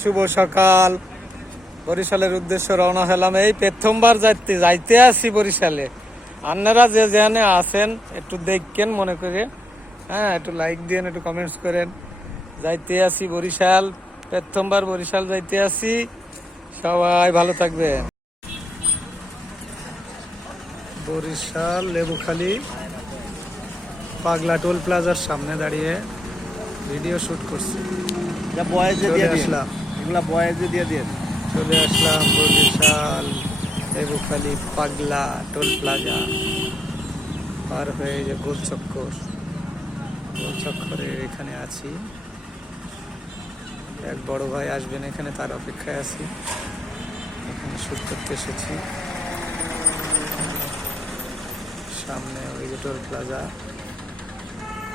শুভ সকাল। বরিশালের উদ্দেশ্যে রওনা হলাম। এই প্রথমবার যাইতে আসি বরিশালে। আপনারা যে যেখানে আছেন একটু দেখেন মনে করে, হ্যাঁ, একটু লাইক দিন, একটু কমেন্টস করেন। যাইতে আসি বরিশাল, প্রথমবার বরিশাল যাইতে আসি। সবাই ভালো থাকবেন। বরিশাল লেবুখালী পাগলা টোল প্লাজার সামনে দাঁড়িয়ে ভিডিও শুট করছি। চলে আসলাম বরিশাল লেবুখালী পাগলা টোল প্লাজা পার হয়ে যে গোলচক্করের এখানে আছি। এক বড় ভাই আসবেন এখানে, তার অপেক্ষায় আছি। এখানে শুট করতে এসেছি। সামনে ওই যে টোল প্লাজা,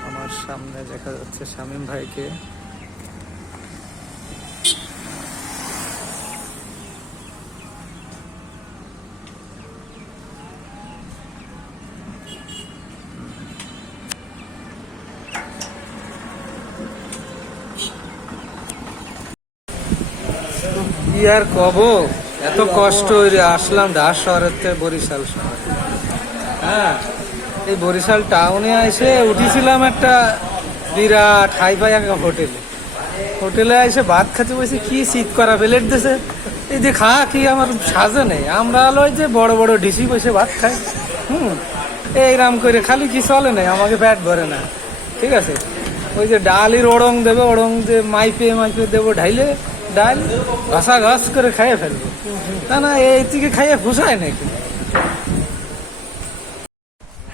আমার সামনে দেখা যাচ্ছে শামীম ভাইকে। কি আর কব, এত কষ্ট হইরে আসলাম ঢাকা শহরের থেকে বরিশাল শহরে। হ্যাঁ, এই বরিশাল টাউনে এসে উঠেছিলাম একটা বিরাট হাইফাই একটা হোটেলে এসে ভাত খাতে বসে, কি শীত করা প্লেট দিছে। এই যে খা কি আমার সাজে নেই। আমরা লয় যে বড় বড় ডিসি বসে ভাত খাই। এইরাম করে খালি কি চলে নেই, আমাকে পেট ভরে না। ঠিক আছে, ওই যে ডালির ওড়ং দেবে, ওড়ং দিয়ে মাইপে দেবো ঢাইলে, ডাল ঘষা ঘস করে খাইয়ে ফেলবো। না এই থেকে খাইয়ে ফুসায় নাকি।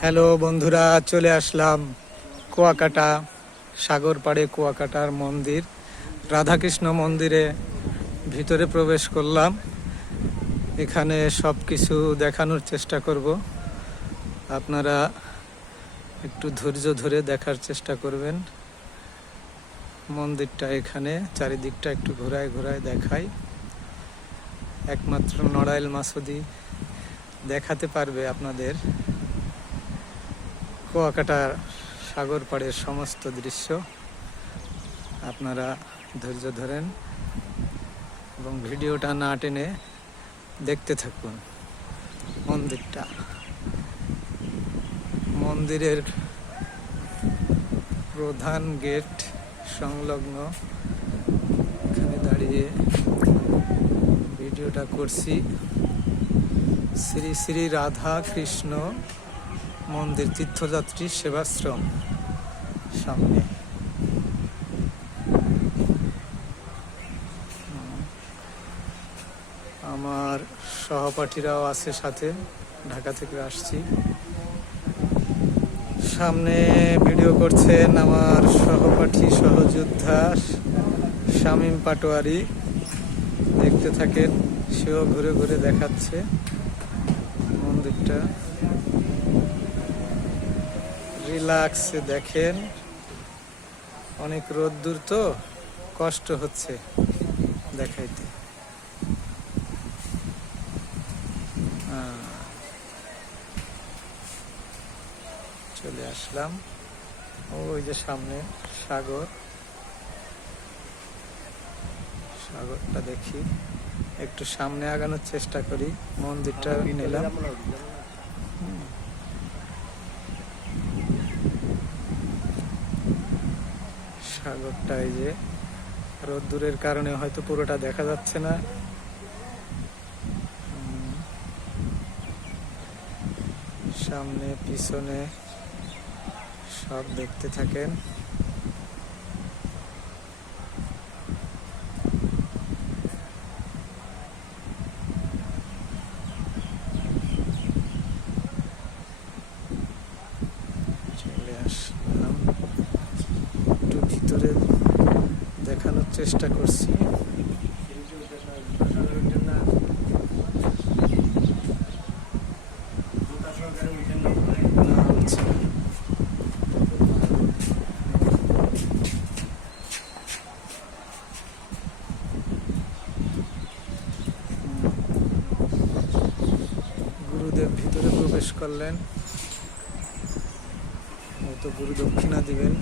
হ্যালো বন্ধুরা, চলে আসলাম কুয়াকাটা সাগর পাড়ে। কুয়াকাটার মন্দির, রাধাকৃষ্ণ মন্দিরে ভিতরে প্রবেশ করলাম। এখানে সব কিছু দেখানোর চেষ্টা করব। আপনারা একটু ধৈর্য ধরে দেখার চেষ্টা করবেন। মন্দিরটা এখানে, চারিদিকটা একটু ঘোরায় দেখাই। একমাত্র নড়াইল মাসুদি দেখাতে পারবে আপনাদের কুয়াকাটার সাগর পাড়ের সমস্ত দৃশ্য। আপনারা ধৈর্য ধরেন এবং ভিডিওটা না টেনে দেখতে থাকুন। মন্দিরের প্রধান গেট সংলগ্ন এখানে দাঁড়িয়ে ভিডিওটা করছি। শ্রী শ্রী রাধা কৃষ্ণ মন্দির, তীর্থযাত্রী সেবাশ্রম সামনে। আমার সহপাঠীরাও আছে সাথে, ঢাকা থেকে আসছি। সামনে ভিডিও করছেন আমার সহপাঠী সহযোদ্ধা শামীম পাটোয়ারি। দেখতে থাকেন, সেও ঘুরে ঘুরে দেখাচ্ছে মন্দিরটা। রিল্যাক্সে দেখেন। অনেক রোদ্দুর তো কষ্ট হচ্ছে দেখাইতে। চলে আসলাম, ওই যে সামনে সাগরটা দেখি। একটু সামনে আগানোর চেষ্টা করি। মন্দিরটা নিলাম। সাগরটা এই যে রোদ্দুরের কারণে হয়তো পুরোটা দেখা যাচ্ছে না। সামনে পিছনে সব দেখতে থাকেন। চলে আসলাম, একটু ভিতরে দেখানোর চেষ্টা করছি। গুরুদেব ভিতরে প্রবেশ করলেন, তো গুরু দক্ষিণা দিবেন।